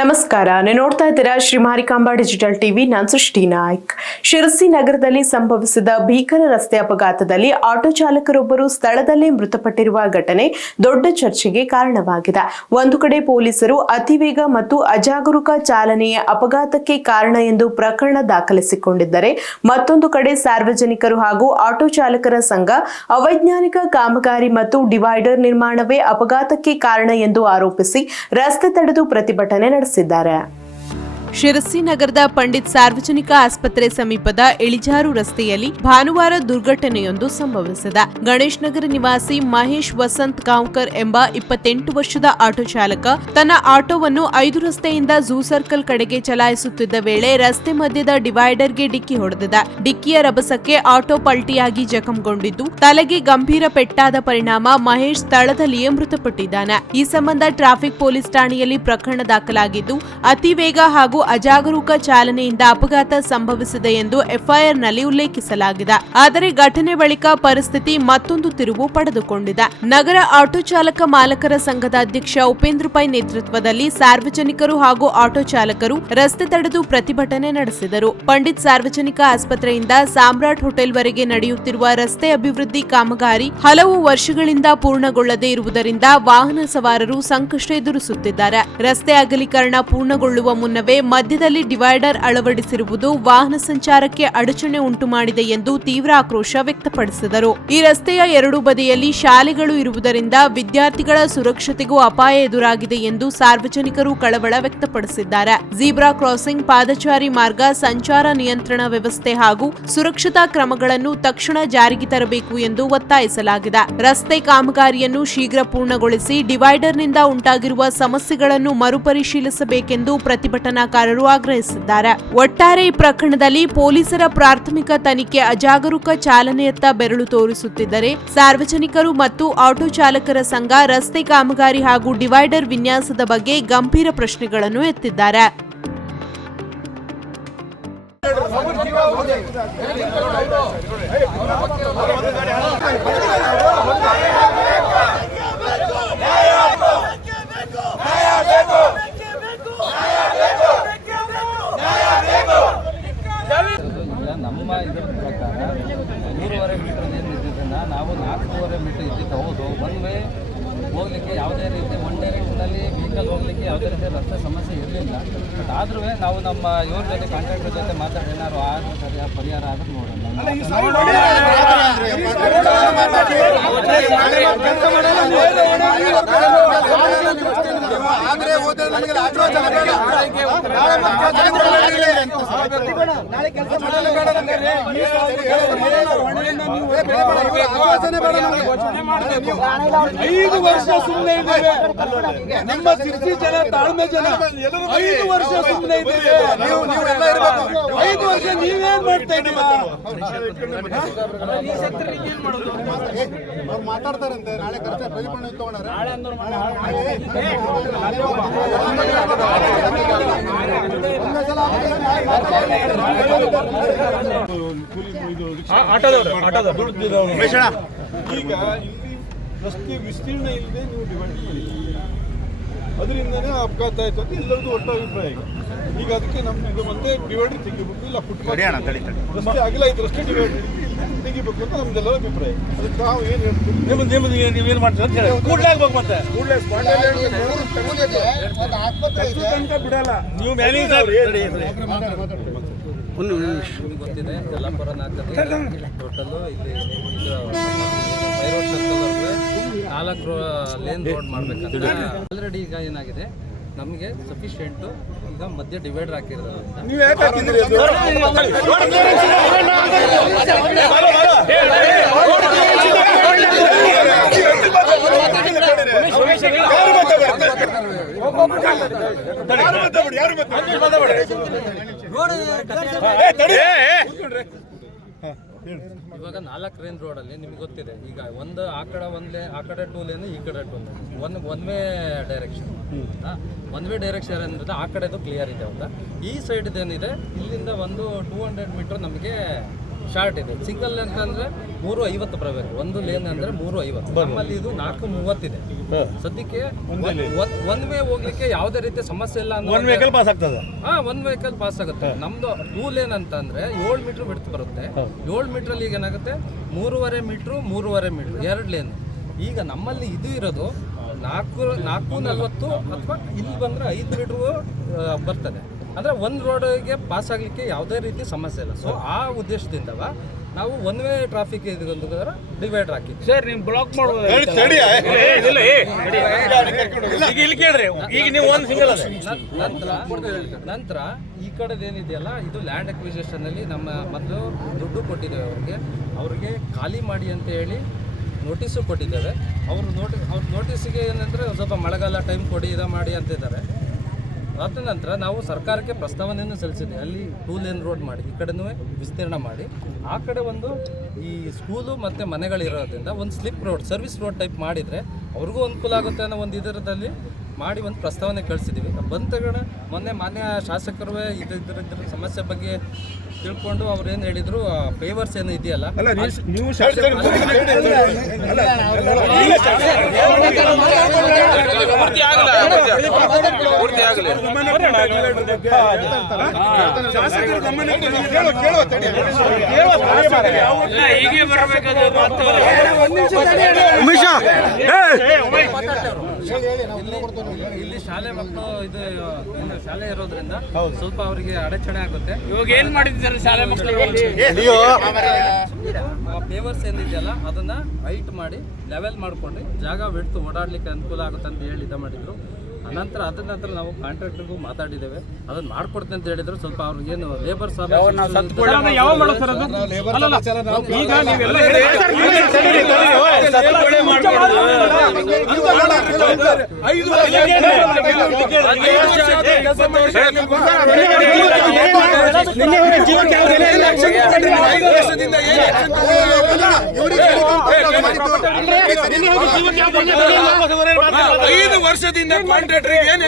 ನಮಸ್ಕಾರ, ನೀವು ನೋಡ್ತಾ ಇದ್ದೀರಾ ಶ್ರೀ ಮಾರಿಕಾಂಬಾ ಡಿಜಿಟಲ್ ಟಿವಿ. ನಾನು ಸೃಷ್ಟಿ ನಾಯ್ಕ್. ಶಿರಸಿ ನಗರದಲ್ಲಿ ಸಂಭವಿಸಿದ ಭೀಕರ ರಸ್ತೆ ಅಪಘಾತದಲ್ಲಿ ಆಟೋ ಚಾಲಕರೊಬ್ಬರು ಸ್ಥಳದಲ್ಲೇ ಮೃತಪಟ್ಟಿರುವ ಘಟನೆ ದೊಡ್ಡ ಚರ್ಚೆಗೆ ಕಾರಣವಾಗಿದೆ. ಒಂದು ಕಡೆ ಪೊಲೀಸರು ಅತಿವೇಗ ಮತ್ತು ಅಜಾಗರೂಕ ಚಾಲನೆಯ ಅಪಘಾತಕ್ಕೆ ಕಾರಣ ಎಂದು ಪ್ರಕರಣ ದಾಖಲಿಸಿಕೊಂಡಿದ್ದರೆ, ಮತ್ತೊಂದು ಕಡೆ ಸಾರ್ವಜನಿಕರು ಹಾಗೂ ಆಟೋ ಚಾಲಕರ ಸಂಘ ಅವೈಜ್ಞಾನಿಕ ಕಾಮಗಾರಿ ಮತ್ತು ಡಿವೈಡರ್ ನಿರ್ಮಾಣವೇ ಅಪಘಾತಕ್ಕೆ ಕಾರಣ ಎಂದು ಆರೋಪಿಸಿ ರಸ್ತೆ ತಡೆದು ಪ್ರತಿಭಟನೆ ನಡೆಸಿದ್ದಾರೆ. ಶಿರಸಿ ನಗರದ ಪಂಡಿತ್ ಸಾರ್ವಜನಿಕ ಆಸ್ಪತ್ರೆ ಸಮೀಪದ ಇಳಿಜಾರು ರಸ್ತೆಯಲ್ಲಿ ಭಾನುವಾರ ದುರ್ಘಟನೆಯೊಂದು ಸಂಭವಿಸಿದೆ. ಗಣೇಶ್ ನಗರ ನಿವಾಸಿ ಮಹೇಶ್ ವಸಂತ್ ಗಾಂವ್ಕರ್ ಎಂಬ 28 ವರ್ಷದ ಆಟೋ ಚಾಲಕ ತನ್ನ ಆಟೋವನ್ನು 5 ರಸ್ತೆಯಿಂದ ಝೂ ಸರ್ಕಲ್ ಕಡೆಗೆ ಚಲಾಯಿಸುತ್ತಿದ್ದ ವೇಳೆ ರಸ್ತೆ ಮಧ್ಯದ ಡಿವೈಡರ್ಗೆ ಡಿಕ್ಕಿ ಹೊಡೆದಿದೆ. ಡಿಕ್ಕಿಯ ರಭಸಕ್ಕೆ ಆಟೋ ಪಲ್ಟಿಯಾಗಿ ಜಖಂಗೊಂಡಿದ್ದು, ತಲೆಗೆ ಗಂಭೀರ ಪೆಟ್ಟಾದ ಪರಿಣಾಮ ಮಹೇಶ್ ಸ್ಥಳದಲ್ಲಿಯೇ ಮೃತಪಟ್ಟಿದ್ದಾನೆ. ಈ ಸಂಬಂಧ ಟ್ರಾಫಿಕ್ ಪೊಲೀಸ್ ಠಾಣೆಯಲ್ಲಿ ಪ್ರಕರಣ ದಾಖಲಾಗಿದ್ದು, ಅತಿ ವೇಗ ಹಾಗೂ ಅಜಾಗರೂಕ ಚಾಲನೆಯಿಂದ ಅಪಘಾತ ಸಂಭವಿಸಿದೆ ಎಂದು ಎಫ್ಐಆರ್ನಲ್ಲಿ ಉಲ್ಲೇಖಿಸಲಾಗಿದೆ. ಆದರೆ ಘಟನೆ ಬಳಿಕ ಪರಿಸ್ಥಿತಿ ಮತ್ತೊಂದು ತಿರುವು ಪಡೆದುಕೊಂಡಿದೆ. ನಗರ ಆಟೋ ಚಾಲಕ ಮಾಲಕರ ಸಂಘದ ಅಧ್ಯಕ್ಷ ಉಪೇಂದ್ರ ಪೈ ನೇತೃತ್ವದಲ್ಲಿ ಸಾರ್ವಜನಿಕರು ಹಾಗೂ ಆಟೋ ಚಾಲಕರು ರಸ್ತೆ ತಡೆದು ಪ್ರತಿಭಟನೆ ನಡೆಸಿದರು. ಪಂಡಿತ್ ಸಾರ್ವಜನಿಕ ಆಸ್ಪತ್ರೆಯಿಂದ ಸಾಮ್ರಾಟ್ ಹೋಟೆಲ್ವರೆಗೆ ನಡೆಯುತ್ತಿರುವ ರಸ್ತೆ ಅಭಿವೃದ್ಧಿ ಕಾಮಗಾರಿ ಹಲವು ವರ್ಷಗಳಿಂದ ಪೂರ್ಣಗೊಳ್ಳದೇ ಇರುವುದರಿಂದ ವಾಹನ ಸವಾರರು ಸಂಕಷ್ಟ ಎದುರಿಸುತ್ತಿದ್ದಾರೆ. ರಸ್ತೆ ಅಗಲೀಕರಣ ಪೂರ್ಣಗೊಳ್ಳುವ ಮುನ್ನವೇ ಮಧ್ಯದಲ್ಲಿ ಡಿವೈಡರ್ ಅಳವಡಿಸಿರುವುದು ವಾಹನ ಸಂಚಾರಕ್ಕೆ ಅಡಚಣೆ ಉಂಟು ಮಾಡಿದೆ ಎಂದು ತೀವ್ರ ಆಕ್ರೋಶ ವ್ಯಕ್ತಪಡಿಸಿದರು. ಈ ರಸ್ತೆಯ ಎರಡೂ ಬದಿಯಲ್ಲಿ ಶಾಲೆಗಳು ಇರುವುದರಿಂದ ವಿದ್ಯಾರ್ಥಿಗಳ ಸುರಕ್ಷತೆಗೂ ಅಪಾಯ ಎದುರಾಗಿದೆ ಎಂದು ಸಾರ್ವಜನಿಕರು ಕಳವಳ ವ್ಯಕ್ತಪಡಿಸಿದ್ದಾರೆ. ಜೀಬ್ರಾ ಕ್ರಾಸಿಂಗ್, ಪಾದಚಾರಿ ಮಾರ್ಗ, ಸಂಚಾರ ನಿಯಂತ್ರಣ ವ್ಯವಸ್ಥೆ ಹಾಗೂ ಸುರಕ್ಷತಾ ಕ್ರಮಗಳನ್ನು ತಕ್ಷಣ ಜಾರಿಗೆ ತರಬೇಕು ಎಂದು ಒತ್ತಾಯಿಸಲಾಗಿದೆ. ರಸ್ತೆ ಕಾಮಗಾರಿಯನ್ನು ಶೀಘ್ರ ಪೂರ್ಣಗೊಳಿಸಿ ಡಿವೈಡರ್ನಿಂದ ಉಂಟಾಗಿರುವ ಸಮಸ್ಯೆಗಳನ್ನು ಮರುಪರಿಶೀಲಿಸಬೇಕೆಂದು ಪ್ರತಿಭಟನಾಕಾರರು ಆಗ್ರಹಿಸಿದ್ದಾರೆ. ಒಟ್ಟಾರೆ ಈ ಪ್ರಕರಣದಲ್ಲಿ ಪೊಲೀಸರ ಪ್ರಾಥಮಿಕ ತನಿಖೆ ಅಜಾಗರೂಕ ಚಾಲನೆಯತ್ತ ಬೆರಳು ತೋರಿಸುತ್ತಿದ್ದರೆ, ಸಾರ್ವಜನಿಕರು ಮತ್ತು ಆಟೋ ಚಾಲಕರ ಸಂಘ ರಸ್ತೆ ಕಾಮಗಾರಿ ಹಾಗೂ ಡಿವೈಡರ್ ವಿನ್ಯಾಸದ ಬಗ್ಗೆ ಗಂಭೀರ ಪ್ರಶ್ನೆಗಳನ್ನು ಎತ್ತಿದ್ದಾರೆ. ನಮ್ಮ ಇದರ ಪ್ರಕಾರ 3.5 ಮೀಟರ್ ಏನಿದ್ದನ್ನ ನಾವು 4.5 ಮೀಟರ್ ಇದ್ದಿದ್ದು ಹೌದು. ಒನ್ ವೇ ಹೋಗಲಿಕ್ಕೆ ಯಾವುದೇ ರೀತಿ ಒನ್ ಡೈರೆಕ್ಷನಲ್ಲಿ ವೆಹಿಕಲ್ ಹೋಗಲಿಕ್ಕೆ ಯಾವುದೇ ರೀತಿ ರಸ್ತೆ ಸಮಸ್ಯೆ ಇರಲಿಲ್ಲ. ಬಟ್ ಆದ್ರೂ ನಾವು ನಮ್ಮ ಇವ್ರ ಜೊತೆ ಕಾಂಟ್ರಾಕ್ಟರ್ ಜೊತೆ ಮಾತಾಡಿ ಏನಾದ್ರು ಆದ್ರೆ ಪರಿಹಾರ ಆದ್ರೂ ನೋಡೋಣ. ಐದು ವರ್ಷ ಸುಮ್ಮನೆ ಇದ್ದೇವೆ. ನಮ್ಮ ಶಿರಸಿ ಜನ ತಾಳ್ಮೆ ಜನ 5 ವರ್ಷ ಸುಮ್ಮನೆ ಇದ್ದೇವೆ. 5 ವರ್ಷ ನೀವೇನ್ ಮಾಡ್ತಾ ಇದ್ದೀರಾ? ಮಾತಾಡ್ತಾರಂತೆ ನಾಳೆ ಖರ್ಚು ಪ್ರತಿಭಟನೆ ತಗೊಂಡ್ರೆ ಈಗ ರಸ್ತೆ ವಿಸ್ತೀರ್ಣ ಇಲ್ಲದೆ ನೀವು ಡಿವೈಡ್ ಮಾಡಿ, ಅದರಿಂದನೇ ಅಪಘಾತ ಆಯ್ತು ಅಂತ ಎಲ್ಲರಿಗೂ ಒಟ್ಟು ಅಭಿಪ್ರಾಯ. ಈಗ ಅದಕ್ಕೆ ನಮ್ಗೆ ಒಂದೇ ಡಿವೈಡರ್ ತೆಗಿಬೇಕು, ಇಲ್ಲ ಫುಟ್ಪಾತ್ ರಸ್ತೆ ಅಗಲ ಐತೆ, ರಸ್ತೆ ಡಿವೈಡರ್ ತೆಗಿಬೇಕು ಅಂತ ನಮ್ದೆಲ್ಲರ ಅಭಿಪ್ರಾಯ. ಅದಕ್ಕೆ ನಾವು ಏನು ಹೇಳ್ತೀವಿ, ನೀವೇನು ಮಾಡ್ತೀರ ಅಂತ ಹೇಳಿ ಕೂಡಲೇ ಆಗ್ಬೇಕು. ಮತ್ತೆ ಕೂಡಲೇ ತನಕ ಬಿಡಲ್ಲ ನೀವು ಮ್ಯಾನೇಜ್ ಗೊತ್ತಿದೆ. ಯಲ್ಲಾಪುರ ನಾಲ್ಕಲ್ಲಿ ಟೋಟಲ್ಲು ಇಲ್ಲಿ ಬೈರೋಡ್ ಸರ್ಕಲ್ವರೆಗೆ 4 ಲೇನ್ ರೋಡ್ ಮಾಡಬೇಕಂತ ಆಲ್ರೆಡಿ ಈಗ ಏನಾಗಿದೆ, ನಮಗೆ ಸಫಿಷಿಯೆಂಟು ಈಗ ಮಧ್ಯ ಡಿವೈಡರ್ ಹಾಕಿರೋದು. ನೀವು ಯಾಕೆ ಹಾಕಿದ್ದೀರಿ? ಇವಾಗ 4 ಲೇನ್ ರೋಡಲ್ಲಿ ನಿಮ್ಗೆ ಗೊತ್ತಿದೆ, ಈಗ ಒಂದು ಆ ಕಡೆ 2 ಲೇನ್, ಈ ಕಡೆ 2 lane, one way direction. One way direction ಏನಿದೆ ಆ ಕಡೆದು ಕ್ಲಿಯರ್ ಇದೆ. ಹೌದಾ? ಈ ಸೈಡ್ ಏನಿದೆ ಇಲ್ಲಿಂದ ಒಂದು 200 ಮೀಟರ್ ನಮಗೆ ಶಾರ್ಟ್ ಇದೆ. ಸಿಂಗಲ್ ಲೇನ್ ಅಂದ್ರೆ 350 ಬರಬೇಕು, ಒಂದು ಲೇನ್ ಅಂದ್ರೆ 350. ನಮ್ಮಲ್ಲಿ ಇದು 430 ಇದೆ. ಸದ್ಯಕ್ಕೆ ಒನ್ ವೇ ಹೋಗ್ಲಿಕ್ಕೆ ಯಾವುದೇ ರೀತಿಯ ಸಮಸ್ಯೆ ಇಲ್ಲ. ಒನ್ ವೆಹಿಕಲ್ ಪಾಸ್ ಆಗ್ತದೆ. ಒನ್ ವೆಹಿಕಲ್ ಪಾಸ್ ಆಗುತ್ತೆ. ನಮ್ದು 2 ಲೇನ್ ಅಂತ ಅಂದ್ರೆ 7 ಮೀಟರ್ ಬಿಡ್ತು ಬರುತ್ತೆ. 7 ಮೀಟರ್ ಈಗ ಏನಾಗುತ್ತೆ 3.5 ಮೀಟ್ರು 3.5 ಮೀಟ್ರ್ 2 ಲೇನ್. ಈಗ ನಮ್ಮಲ್ಲಿ ಇದು ಇರೋದು 440 ಅಥವಾ ಇಲ್ಲಿ ಬಂದರೆ 5 ಮೀಟ್ರು ಬರ್ತದೆ. ಅಂದರೆ ಒಂದು ರೋಡಿಗೆ ಪಾಸ್ ಆಗಲಿಕ್ಕೆ ಯಾವುದೇ ರೀತಿ ಸಮಸ್ಯೆ ಇಲ್ಲ. ಸೊ ಆ ಉದ್ದೇಶದಿಂದ ನಾವು ಒನ್ ವೇ ಟ್ರಾಫಿಕ್ ಇದೊಂದು ಡಿವೈಡರ್ ಹಾಕಿದ್ವಿ. ಸರ್ ನೀವು ಬ್ಲಾಕ್ ಮಾಡ್ಬೋದು. ಇಲ್ಲಿ ಕೇಳ್ರಿ, ಈಗ ನೀವು ಒಂದು ಸಿಂಗಲ್ ನಂತರ ಈ ಕಡೆದೇನಿದೆಯಲ್ಲ ಇದು ಲ್ಯಾಂಡ್ ಅಕ್ವಿಸಿಷನಲ್ಲಿ ನಮ್ಮ ಮೊದಲು ದುಡ್ಡು ಕೊಟ್ಟಿದ್ದೇವೆ ಅವ್ರಿಗೆ ಖಾಲಿ ಮಾಡಿ ಅಂತ ಹೇಳಿ ನೋಟಿಸು ಕೊಟ್ಟಿದ್ದೇವೆ. ಅವ್ರ ನೋಟಿಸಿಗೆ ಏನಂದರೆ ಸ್ವಲ್ಪ ಮಳೆಗಾಲ ಟೈಮ್ ಕೊಡಿ ಇದು ಮಾಡಿ ಅಂತಿದ್ದಾರೆ. ಅದ ನಂತರ ನಾವು ಸರ್ಕಾರಕ್ಕೆ ಪ್ರಸ್ತಾವನೆಯನ್ನು ಸಲ್ಲಿಸಿದ್ವಿ. ಅಲ್ಲಿ 2 ಲೇನ್ ರೋಡ್ ಮಾಡಿ ಈ ಕಡೆನೂ ವಿಸ್ತೀರ್ಣ ಮಾಡಿ ಆ ಕಡೆ ಒಂದು ಈ ಸ್ಕೂಲು ಮತ್ತು ಮನೆಗಳಿರೋದ್ರಿಂದ ಒಂದು slip road service road type ಮಾಡಿದರೆ ಅವ್ರಿಗೂ ಅನುಕೂಲ ಆಗುತ್ತೆ ಅನ್ನೋ ಒಂದು ಇದರದಲ್ಲಿ ಮಾಡಿ ಒಂದು ಪ್ರಸ್ತಾವನೆ ಕಳಿಸಿದ್ದೀವಿ. ಬಂದ ಮೊನ್ನೆ ಮಾನ್ಯ ಶಾಸಕರು ಇದ್ರ ಸಮಸ್ಯೆ ಬಗ್ಗೆ ತಿಳ್ಕೊಂಡು ಅವ್ರು ಏನು ಹೇಳಿದ್ರು, ಪೇವರ್ಸ್ ಏನು ಇದೆಯಲ್ಲ ಇಲ್ಲಿ ಶಾಲೆ ಮಕ್ಕಳು ಇದು ಶಾಲೆ ಇರೋದ್ರಿಂದ ಸ್ವಲ್ಪ ಅವರಿಗೆ ಅಡಚಣೆ ಆಗುತ್ತೆ. ಇವಾಗ ಏನ್ ಮಾಡಿದ್ದಾರೆ ಶಾಲೆ ಮಕ್ಕಳಿಗೆ? ಪೇವರ್ಸ್ ಏನಿದೆಯಲ್ಲ ಅದನ್ನ ಹೈಟ್ ಮಾಡಿ ಲೆವೆಲ್ ಮಾಡ್ಕೊಂಡು ಜಾಗ ಬಿಡ್ತು ಓಡಾಡ್ಲಿಕ್ಕೆ ಅನುಕೂಲ ಆಗುತ್ತೆ ಅಂತ ಹೇಳಿ ಇದು ಮಾಡಿದ್ರು. ಅನಂತರ ಅದ ನಂತರ ನಾವು ಕಾಂಟ್ರಾಕ್ಟರ್ಗೂ ಮಾತಾಡಿದ್ದೇವೆ, ಅದನ್ನ ಮಾಡ್ಕೊಡ್ತೀನಿ ಅಂತ ಹೇಳಿದ್ರು. ಸ್ವಲ್ಪ ಅವ್ರಿಗೇನು ಲೇಬರ್ಸ್ ವರ್ಷದಿಂದ ಕಾಂಟ್ರಾಕ್ಟರ್ ಏನು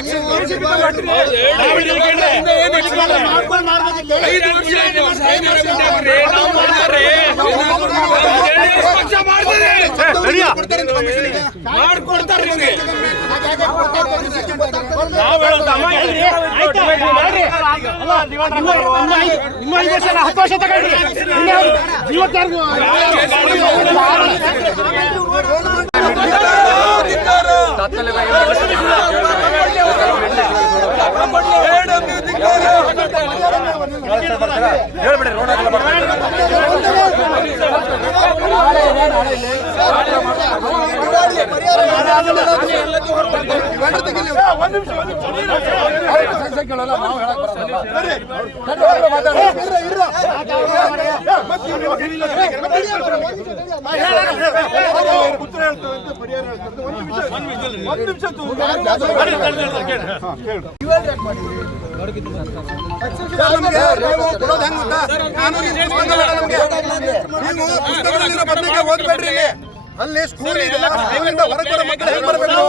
ಅಲ್ಲಿ ಸ್ಕೂಲ್ ಇದೆ, ಹೊರಗೆ ಬರೋ ಮಕ್ಕಳು ಹೆಂಗ್ ಬರ್ಬೇಕು?